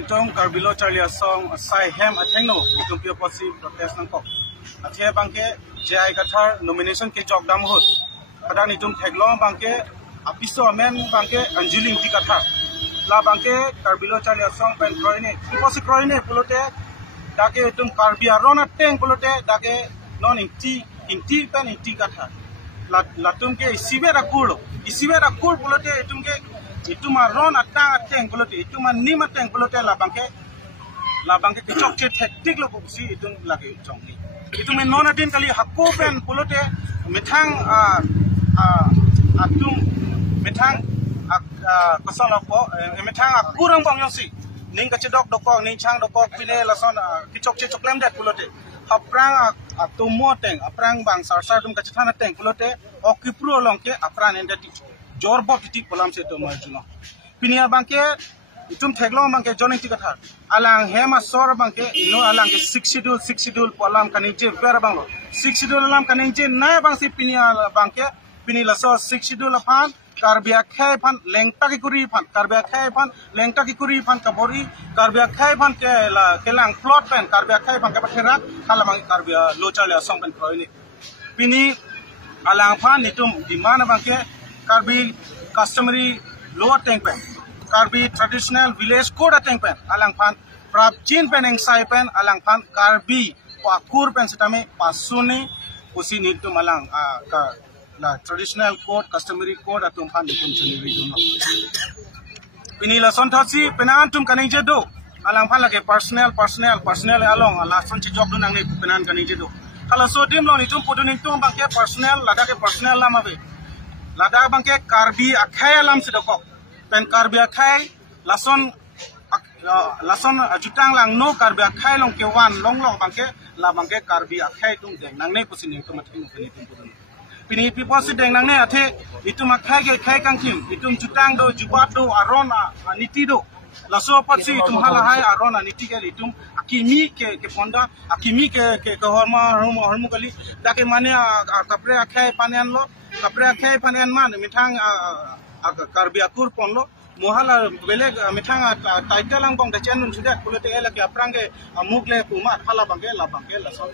tong karbilo Charlie song sai hem athengno itum pio posi protest nang kok athe bangke jai kathar nomination ke job dam hot pada nitum theglo bangke apiso amen bangke anjuling ti kathar la bangke karbilo Charlie song pen kroine posi kroine pulote dake itum karbia rona teng pulote dake non inti pen inti kathar la tum ke isibera kur pulote itum ke itu maron atang ateng pulote itu mani mateng pulote la bangke kecok ce teknik lo buksi itu lagi congni itu men non adin kali hakko pen pulote methang atum methang kosala ko methang akurang bang yosi ning kacedok dokok ning chang dokok pile lason kecok ce coklem dat pulote aprang atumo teng aprang bang sarsar dum kacethana teng pulote okipro longke apran endati jorbo titik polam se to marjuno pinia bangke itum theglo bangke joning tikathar alang hema sor bangke no alang ke 6 schedule polam kaninje ber banglo 6 schedule alam kaninje na bang se pinia bangke pini laso 6 schedule phan karbia khai phan lengta ki kuri phan karbia khai phan lengta ki kuri phan kabori karbia khai phan ke la kelang plot pen karbia khai phan ke pathera khala mang karbia lochale song pen kroini pini alang phan nitum dimana bangke Karbi customary lower tank pen, Karbi traditional village code tank pen, alang pan prapchin pen engsai pen, alang pan Karbi pakur pen setame pasuni usi nitu malang la traditional code customary code atum pan nitum sendiri duno. Ini la sontasi penan tum kanije do, alang pan lagi personal along la son job do nang ni penan kanije do. Kalau so dim lo nitum pudun nitum bangke personal lada ke personal lama be. Lada bangke karbi akhai alam sedokok pen karbi akhai lason jutang lang no karbi akhai long ke wan long bangke la bangke karbi akhai tung deng nang nei pusini to mathing pini tum pini piposi deng nang nei athe itum akhai ke khai kangkim itum jutang do jubat do arona niti do laso patsi itum halahai arona niti ke itum akimi ke ponda akimi ke hormu kali dake mane kapre akhai panen lo kapre akhai panen man mithang karbi akur ponlo mohala bele mithang title ang bong da chenun sudah kulote ela ke aprange mugle puma phala bangke la so